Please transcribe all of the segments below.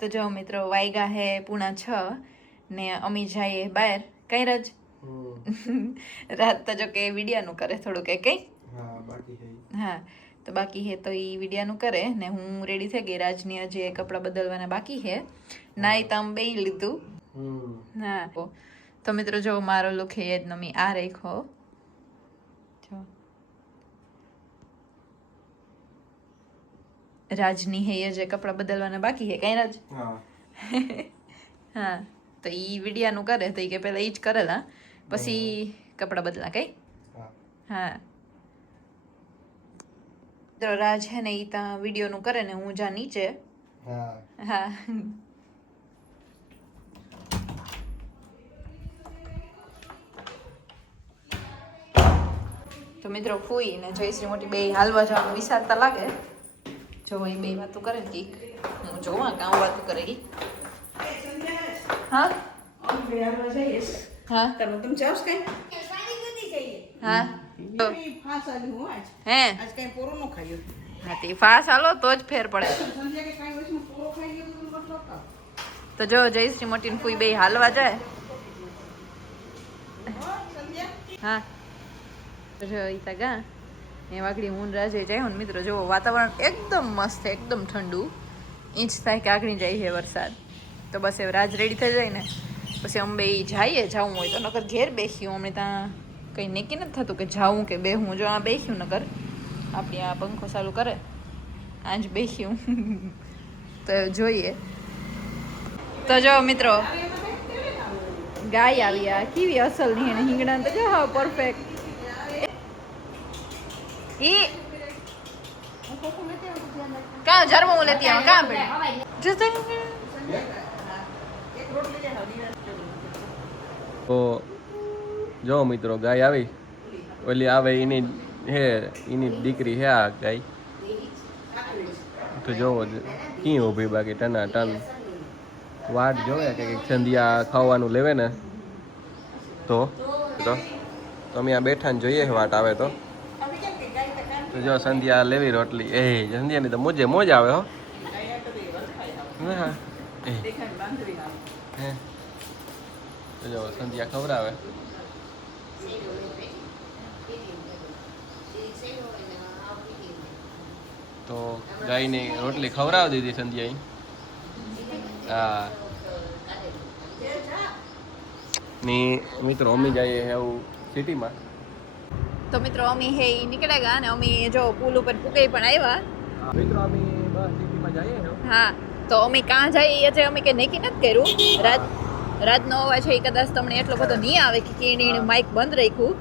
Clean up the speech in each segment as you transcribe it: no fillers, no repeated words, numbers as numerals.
તો જો મિત્રો વાયગા હે 6:30 ને અમી જાય બહાર કઈ રજ રાત તો જો કે વિડિયાનું કરે થોડું કઈ હા તો બાકી હે તો ઈ વિડિયાનું કરે ને હું રેડી થઈ ગઈ રાજની હજી કપડાં બદલવાના બાકી હે નાઈ તમ બે લીધું હા તો મિત્રો જો મારો લુક હે જ નમી આ રેખો જો રાજની હે જે કપડાં બદલવાના બાકી હે કઈ રાજ હા તો ઈ વિડિયાનું કરે તો ઈ કે પહેલા ઈ જ કરેલા પછી કપડાં બદલા કઈ હા તો રાજ હે ને ઈ તા વિડિયોનું કરે ને હું જા નીચે હા તો મિત્રો ફૂઈ ને જયશ્રી મોટી બે હાલવા જવાનું વિચારતા લાગે જો એ બે વાતો કરે ને કઈક હું જોવા કામ વાતો કરે ઈ હા હા तुम जाओ कहीं હા फास आली हूं आज હે आज कहीं पोरो नो खाइयो હા તે ફાસ હાલો તો જ ફેર પડે संध्या के कहीं वैसे पोरो खाइयो तो तुम मतलब का તો જો જયશ્રી મોટી ને ફૂઈ બે હાલવા જાય संध्या હા તો જો ઈતા ગા એ વાગડી હું રાજે જાય ને મિત્રો જો વાતાવરણ એકદમ મસ્ત એકદમ ઠંડુ ઇંચ થાય કે આગળ જાય છે વરસાદ તો બસ એ રાજ રેડી થઈ જાય ને પછી અમે બે જઈએ જાવું હોય તો નકર ઘેર બેસ્યું અમને ત્યાં કંઈ નક્કી નથી થતું કે જાવું કે બેહું જો આ બેસ્યું નકર આપણી આ પંખો ચાલુ કરે આજ બેસ્યું તો જોઈએ તો જો મિત્રો ગાય આવી આ કેવી અસલ ની એને હિંગણા તો જો હા પરફેક્ટ ઈ કાં જરમો લેતી આવ કાં પડી જતે તો જો મિત્રો ગાય આવી ઓલી આવે એની હે એની દીકરી હે આ ગાય તો જોવો ક્યાં ઊભી બાકી ટના ટન વાટ જોવે કે સંધ્યા ખાવાનું લેવે ને તો અમે આ બેઠા ને જોઈએ વાટ આવે તો જો સંધ્યા લેવી રોટલી એ સંધ્યાની તો મોજે મોજ આવે હો હા હે તો જો સંધ્યા ખવડાવે તો ગાયની રોટલી ખવડાવી દીધી સંધ્યાએ હા ની મિત્રો અમી જઈએ એવું સિટીમાં તો મિત્રો અમી હે ઈ નીકળ્યા ગયા ને અમી જો પુલ ઉપર પુકે પણ આવ્યા મિત્રો અમે બસ સિટીમાં જઈએ ને હા તો અમે કાં જઈએ એ અમે કે નક્કી નથી કર્યું રાતનો અવાજ છે એ કદાચ તમને એટલો બધો નહીં આવે કે એની માઇક બંધ રાખ્યું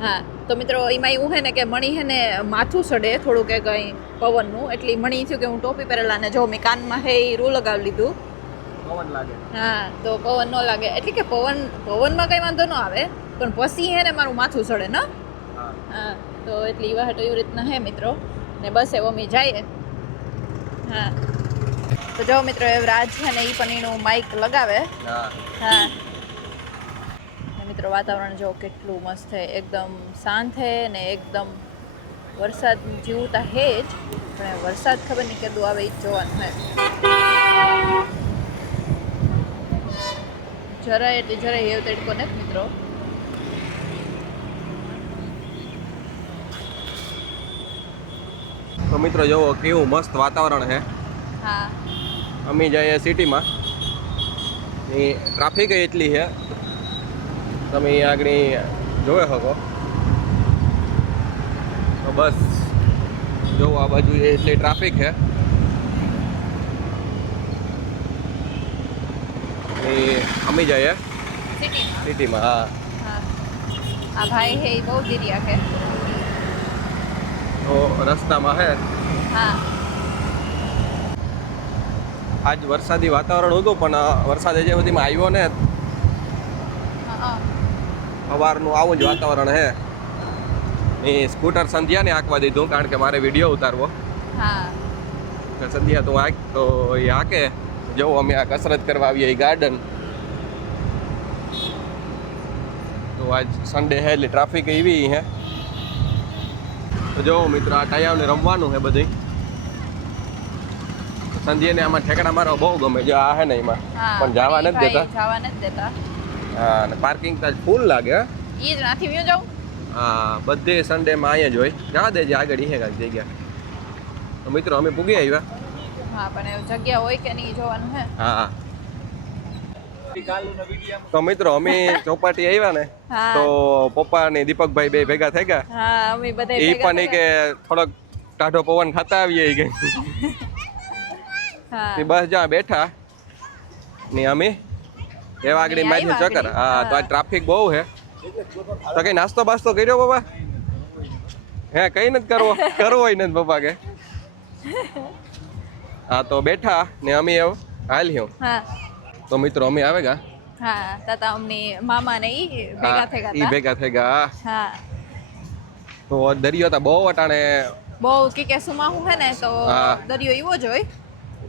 હા તો મિત્રો એમાં એવું હે ને કે મણી હે ને માથું સડે થોડું કે કંઈ પવનનું એટલે મણી થયું કે હું ટોપી પહેરેલા ને જો મેં કાનમાં હે એ રૂ લગાવી લીધું પવન લાગે હા તો પવન ન લાગે એટલે કે પવનમાં કંઈ વાંધો ન આવે પણ પછી હે ને મારું માથું સડે ને હા તો એટલે એવા હાટો એવી રીતના હે મિત્રો ને બસ એવો અમે જઈએ હા તો જો મિત્રો એ રાજ છે ને એ પણ એનું માઇક લગાવે હા મિત્રો વાતાવરણ જો કેટલું મસ્ત છે એકદમ શાંત છે ને એકદમ વરસાદ જેવું તો હે જ પણ વરસાદ ખબર નહીં કેટલું આવે એ જ જોવાનું છે જરાય એટલે જરાય એવો તડકો ને મિત્રો તો મિત્રો જોવો કેવું મસ્ત વાતાવરણ છે હા અમે જઈએ સિટીમાં એ ટ્રાફિક એટલી છે તમે આગળ જોઈ શકો તો બસ જો આ બાજુ એટલી ટ્રાફિક છે એ અમે જઈએ સિટીમાં હા હા આ ભાઈ હે એ બહુ ધીરિયા છે તો રસ્તામાં છે હા આજ વરસાદી વાતાવરણ હતું પણ વરસાદ જે બધીમાં આવ્યો ને સવારનું આવું જ વાતાવરણ છે એ સ્કૂટર સંધ્યાને હાંકવા દીધું કારણ કે મારે વિડીયો ઉતારવો હા સંધ્યા તું હાંક તો એ હાંકે જવું અમે આ કસરત કરવા આવીએ એ ગાર્ડન તો આજ સન્ડે છે એટલે ટ્રાફિક એવી હે તો જો મિત્રો આ ટાયાવને રમવાનું છે બધી સંધ્યાને આમાં ઠેકડા મારવા બહુ ગમે જો આ હે ને એમાં હા, પણ જવા નથી ભાઈ દેતા જવા નથી દેતા. હા અને પાર્કિંગ તો ફૂલ લાગે હે. ઈ જ નાથી વ્યો જાઉં. હા બધે સન્ડે માં અહીંયા જ હોય જવા દેજે આગળ ઈ હે કાંઈક જગ્યા તો મિત્રો અમે પૂગી આવ્યા હા, પણ એવું જગ્યા હોય કે નહીં જોવાનું હે. હા તો મિત્રો અમે ચોપાટી આવ્યા ને હા. તો પપ્પા ને દીપકભાઈ બે ભેગા થઈ ગયા હા, અમે બધા એ ભેગા પણ ઈ કે થોડોક ટાઢો પવન ખાતા આવીએ ઈ કે હા. તે બસ જ્યાં બેઠા ને અમે એવા આગળ અમે બાજુ આવ્યા ચક્કર આગળ. હા તો આ ટ્રાફિક બહુ હે તો કઈ નાસ્તો બાસ્તો કર્યો બાબા હે કઈ નથી કરવો હોય નથી પપ્પા કે હા તો બેઠા ને અમે હાલ્યો હા. તો મિત્રો અમે આવે ગા હા, તાતા અમની મામા ને ઈ ભેગા થઈ ઈ ગયા ભેગા થઈ ગયા હા. તો દરિયો તો બહુ અટાણે બહુ કે સુમાં હું હે ને તો હા. દરિયો એવો જ હોય.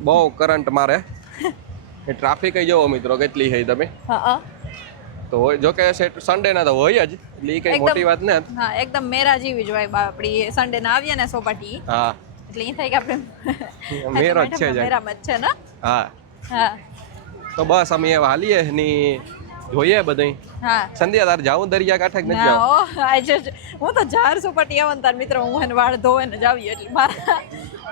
બહુ કરંટ મારે એ ટ્રાફિક જોવો મિત્રો કેટલી છે તમે હા. તો હોય જો કે સન્ડે ના તો હોય જ એટલે ઈ કઈ એકદમ- મોટી વાત નથી હા, એકદમ મેરા જેવી જ હોય આપડી સન્ડે ના આવીએ ને સોપાટી હા એટલે એ થાય કે આપણે મેરો જ છે જ. મેરામાં જ છે ને. હા હા. તો બસ અમે એવા હાલીએ ની જોઈએ બધું હા. સંધ્યા તાર જાવું દરિયા કાંઠે કે નથી ના જાવું ઓ આજે હું તો જાર સોપાટી આવું તાર મિત્રો હું એને વાળ ધોવે ને જાવી એટલે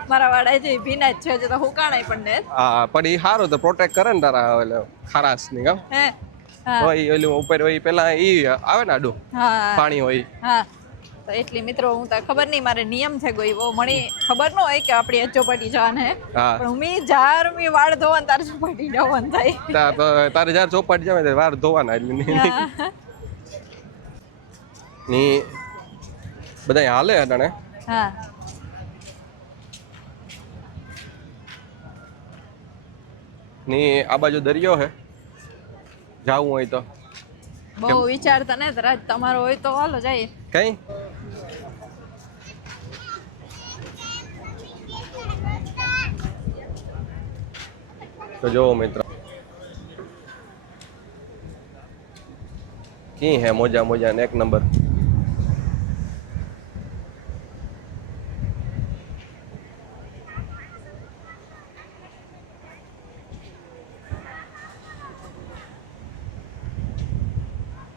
મારા વાળ આજે ભીના જ છે હજી તો હુકાણાય પણ ને હા પણ ઈ સારું તો પ્રોટેક્ટ કરે ને તારા ઓલે ખારાશ ની કામ હે. હા. હોય ઓલું ઉપર હોય પેલા ઈ આવે ને આડું હા. પાણી હોય હા, તો એટલી મિત્રો હું તો ખબર નહીં મારે નિયમ છે કોઈ એવો મને ખબર ન હોય કે આપણી એ ચોપાટી જવાને હે હા પણ હું જાર મી વાળ ધોવાનું તાર ચોપાટી જવાનું થાય. તો તારે જ્યારે ચોપાટી જાવે ત્યારે વાર ધોવાના એટલે હા. ની બધા હાલે અટાણે હા. ની આ બાજુ દરિયો હે જાવું હોય તો બહુ વિચારતા ને રાજ તમારો હોય તો હાલો જાય. કઈ તો જો મિત્ર કી હે મોજા મોજા ને એક નંબર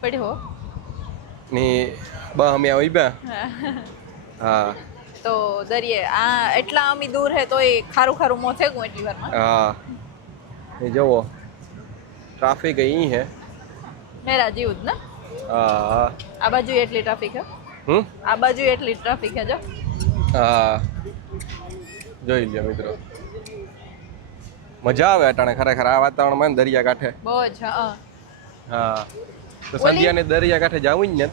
પડ્યો. ની બા અમે આવ્યા હા તો દરિયે આ એટલા અમી દૂર હે તોય ખારું ખારું મોં થઈ ગયું એટલી વારમાં. હા એ જુઓ ટ્રાફિક અહીં હે મેરા જેવું જ ને હા આ બાજુ એટલી ટ્રાફિક હે હમ આ બાજુ એટલી ટ્રાફિક હે જો. હા જોઈ લ્યો મિત્રો મજા આવે અટાણે ખરેખર આ વાતાવરણમાં ને દરિયા કાંઠે બહુ જ હા. હા તો સંધ્યાને દરિયા કાંઠે જાવું જ ને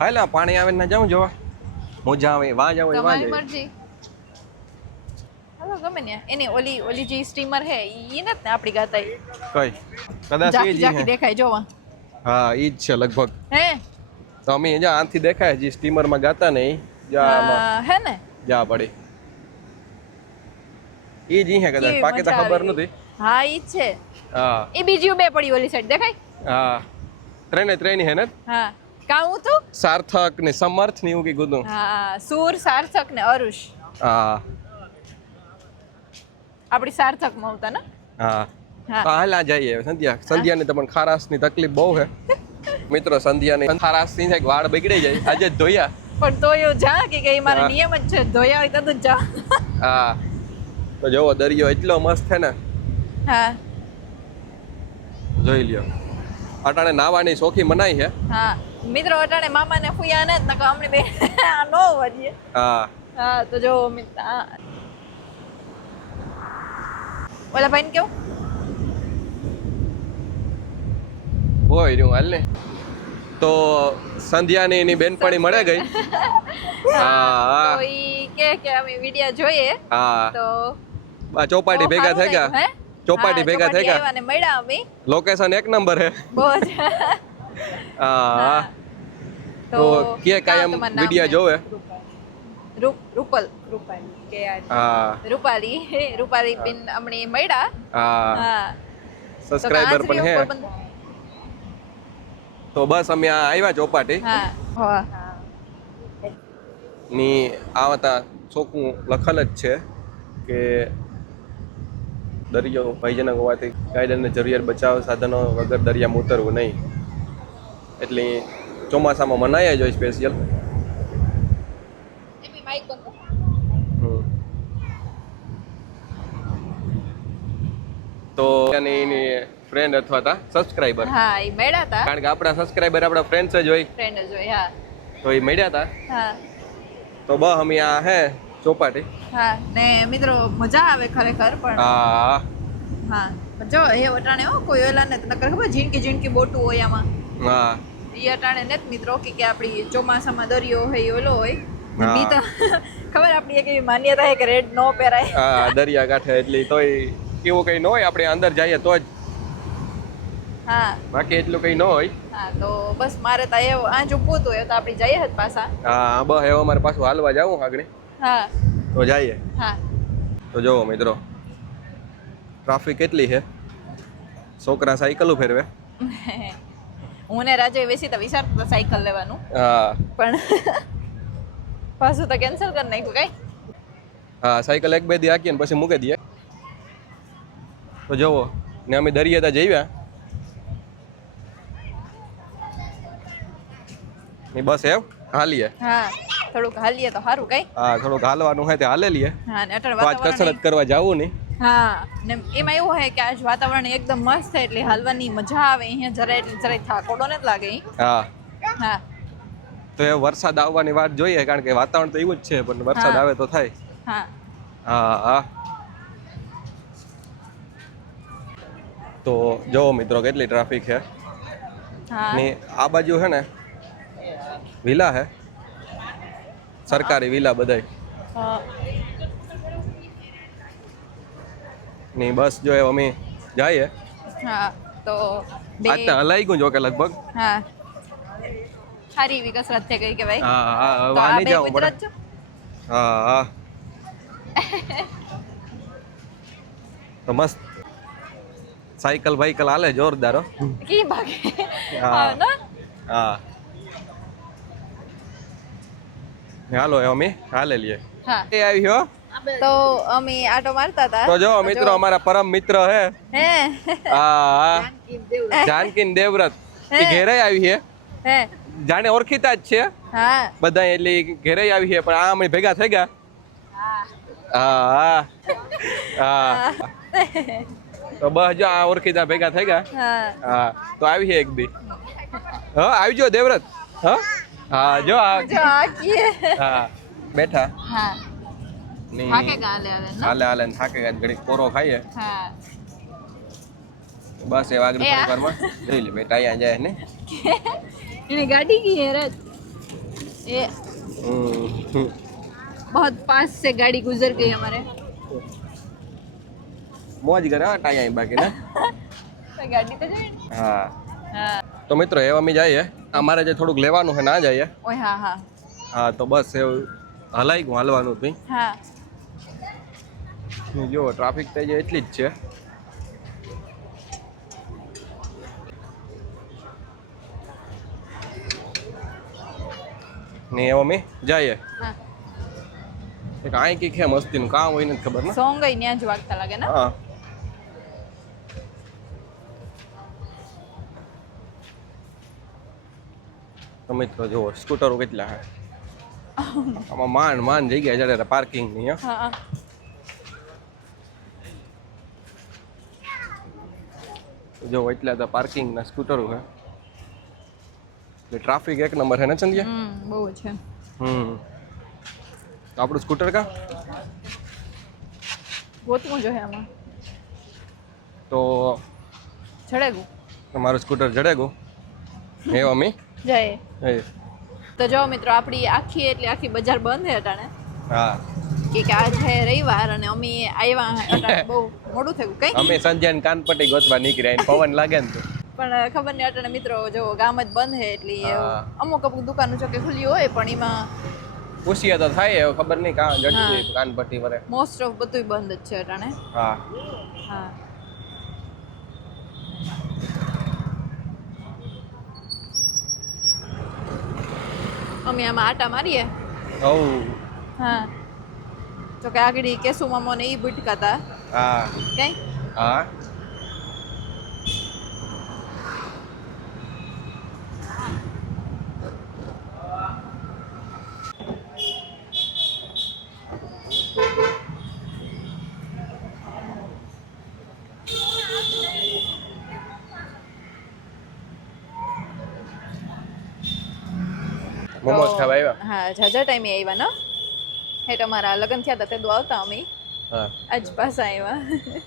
હાલ આ પાણી આવે ને જાઉં જોવા મજા આવે વાં જાવ વાં તમારી જાય મરજી. હાલો ગમે ને એની ઓલી ઓલી જે સ્ટીમર હે ઈ નથી ને આપણી ગાતાઈ કઈ કદાચ એ જાકી જ જાકી હે દેખાય જોવા હા ઈ જ છે લગભગ હે. તો અમે જ્યાં આથી દેખાય જે સ્ટીમરમાં ગાતા ને ઈ જ્યાં આમાં હા, હે ને જા પડી ઈ જ હે કદાચ કેવી બાકી તો મજા ખબર આવી. નથી હા ઈ જ છે. હા ઈ બીજી બે પડી ઓલી સાઈડ દેખાય. હા ત્રણે હે ને હા કાઉ તું. સાર્થક ને સમર્થ ને એવું કઈ ગુદું હા સુર સાર્થક ને અરુષ હા આપણી સાર્થક માં આવતા ને. હા હા. તો હાલ આ જઈએ સંધ્યાની તમને ખારાશની તકલીફ બહુ હે મિત્રો સંધ્યાની ખારાશની છે કે વાળ બગડી જાય આજે જ ધોયા પણ તો એવું જા કે ઈ મારો હા. નિયમ જ છે ધોયા હોય તો જા. હા તો જોવો દરિયો એટલો મસ્ત છે ને હા. જોઈ લ્યો અટાણે નાવાની શોખી મનાઈ છે હા મિત્રો અટાણે મામા ને ફુયા ને જ નકર અમને બે આ નો વધીએ. હા હા તો જો મિત્ર ઓલા ભાઈ ને કેવું હોય રહ્યું હાલ ને તો સંધ્યાની એની બેનપણી મળે ગઈ હા તો ઈ કે અમે વિડિયો જોઈએ હા તો આ ચોપાટી બહુ ભેગા સારું થઈ ગયા લાગ્યું, હે? ચોપાટી હા, ભેગા થઈ ગયા આવ્યા ને મળ્યા અમે લોકેશન એક નંબર હે બહુ જ હા તો કે કાયમ તમારું નામ વિડિયો હે? જોવે રૂપાલી કે હા રૂપાલી બિન અમને મળ્યા. હા હા તો સબસ્ક્રાઇબર પણ હે પોરબંદર. તો બસ અમે આ આવ્યા ચોપાટી હા હા ની આવતા ચોખ્ખું લખેલ જ છે કે દરિયો ભયજનક હોવાથી ગાઈડ અને જરૂરિયાત બચાવ સાધનો વગર દરિયામાં ઉતરવું નહીં. એટલે ચોમાસામાં મનાય જ હોય સ્પેશિયલ. તો એની ફ્રેન્ડ અથવા તા સબસ્ક્રાઇબર. હા એ મળ્યા હતા. કારણ કે આપણા સબસ્ક્રાઇબર આપણા ફ્રેન્ડ્સ જ હોય. ફ્રેન્ડ જ હોય. હા તો એ મળ્યા હતા. હા તો અમે આ હે ચોપાટી. હા ને મિત્રો મજા આવે ખરેખર પણ હા હા જો એ અટાણે હો કોઈ ઓલા ને નકર ખબર ઝીણકી બોટું હોય આમાં. હા એ અટાણે ને મિત્રો કે આપણી ચોમાસામાં દરિયો હોય ઓલો હોય. હા. મી તો ખબર આપણી એક એવી માન્યતા છે કે રેડ નો પહેરાય. હા દરિયા કાંઠે એટલે તોય એવું કઈ ન હોય, આપણે અંદર જઈએ તો જ. હા બાકી એટલું કઈ ન હોય. હા તો બસ મારે તો એવું આ જો પોતું હોય તો આપણે જઈએ જ પાછા. હા બસ હવે અમારે પાછું હાલવા જાવું આગળ હા તો જઈએ. હા તો જોવો મિત્રો ટ્રાફિક કેટલી છે. છોકરા સાયકલ ફેરવે. હું ને રાજે બેસી તો વિચારતો હતો સાયકલ લેવાનું હા પણ પાછું તો કેન્સલ કરી નાખ્યું કઈ. હા સાયકલ એક બે દી હાકીએ ને પછી મૂકી દઈએ. તો જોવો ને અમે દરિયે ત્યાં જઈવ્યા ને બસ એમ હાલીએ. હા થોડુંક હાલીએ તો સારું કઈ. હા થોડુંક હાલવાનું હોય તો હાલે લઈએ. હા ને અટાણે તો આજ કસરત વાતાવરણ કરવા જાવું નહીં. હા ને એમાં એવું હોય કે આજ વાતાવરણ એકદમ મસ્ત છે એટલે હાલવાની મજા આવે. અહીંયા જરાય થાકોડો નથી લાગે અહીં. હા હા તો એ વરસાદ આવવાની વાત જોઈએ કારણ કે વાતાવરણ તો એવું જ છે પણ વરસાદ હા. આવે તો થાય. હા હા હા તો જોવો મિત્રો કેટલી ટ્રાફિક છે. હા ને આ બાજુ છે ને વિલા હે સરકારી વિલા બધાય. હા ની બસ જો અમે જઈએ. હા તો આજ તો હલાઈ ગયું જો કે લગભગ. હા સારી એવી કસરત થઈ ગઈ કે ભાઈ. હા હા તો હવે આ નહીં બે જવું પડે. કુદરત જો. હા હા તો મસ્ત સાયકલ બાઈકલ હાલે જોરદાર હો. કી ભાગે. હા. હા ને હા હાલો એ અમે હાલે લઈએ. હા એ આવી હો. તો અમે આટો મારતા હતા તો જો મિત્રો અમારા પરમ મિત્ર હે. હે હા જાનકીન દેવવ્રત હે. એ ઘેરે આવી છે. હે જાણે ઓળખીતા જ છે હા બધા એટલે ઘેરે આવી છે પણ આ અમે ભેગા થઈ ગયા. હા હા તો બસ જો આ ઓળખીતા ભેગા થઈ ગયા. હા હા તો આવી છે એક દી. હા આવી જો દેવવ્રત. હા હા જો આ જો આ કીએ. હા બેઠા હા ની થાકે ગાલે આવે ને. હાલે હાલે ને થાકે ગયા ઘડીક કોરો ખાઈએ હા બસ એ વાગડી એ આ. થોડી વારમાં જોઈ લે બેટા અહીંયા જાય ને. એની ગાડી की है रत ये बहुत पास से गाड़ी गुजर गई हमारे. મોજ કરે હા ટાયા બાકી ને. તો ગાડી તો જોઈ ને. હા હા તો મિત્રો એવા અમે જઈએ. અમારે જે થોડુંક લેવાનું છે ના જઈએ. ઓય હા હા હા તો બસ એવું હલાઈ ગયું હાલવાનું હતું. હા જો ટ્રાફિક તો એટલી જ છે. ને એવા અમે જઈએ. હા એક આઈ કી છે મસ્તીનું કામ હોય નથી ખબર ને. સોંગ ઈ ન્યા જ વાગતા લાગે ને. હા તો મિત્રો જુઓ સ્કૂટરો કેટલા હે. આમાં માંડ જગ્યા જડે પાર્કિંગ ની. હા જો એટલા તો પાર્કિંગ ના સ્કૂટરો હે. ટ્રાફિક એક નંબર હે ને ચંદિયા. બહુ છે. આપણું સ્કૂટર કા ગોતવું જોઈએ આમાં. તો ચડેગું તમારું સ્કૂટર જડેગું એવો અમે જાય. તો જો મિત્રો આપણી આખી બજાર બંધ છે અટાણે. હા કે આજ છે રવિવાર અને અમે આવ્યા અટાણે બહુ મોડું થયું કઈ. અમે સંજયન કાનપટ્ટી ગોતવા નીકળ્યા પવન લાગે ને તો. પણ ખબર નહીં અટાણે મિત્રો જો ગામ જ બંધ છે એટલે હા. અમુક દુકાનો જો કે ખુલ્લી હોય પણ એમાં પૂછીએ તો થાય હવે ખબર નહીં કાં જડતી કાનપટ્ટી વરે. મોસ્ટ ઓફ બધું બંધ જ છે અટાણે. હા હા અમે આમાં આટા મારીએ. હવ હા તો કે આગળ કેસુ મામો ને ઈ ભટકાતા હા કઈ હા મોમોસ તો ખાવા આવ્યા હા ઝાઝા ટાઈમે આવ્યા ને હે તમારા લગ્ન થયા હતા તે દો આવતા અમે હા આજ પાછા આવ્યા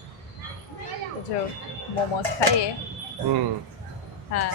તો જો મોમોસ ખાઈએ હમ હા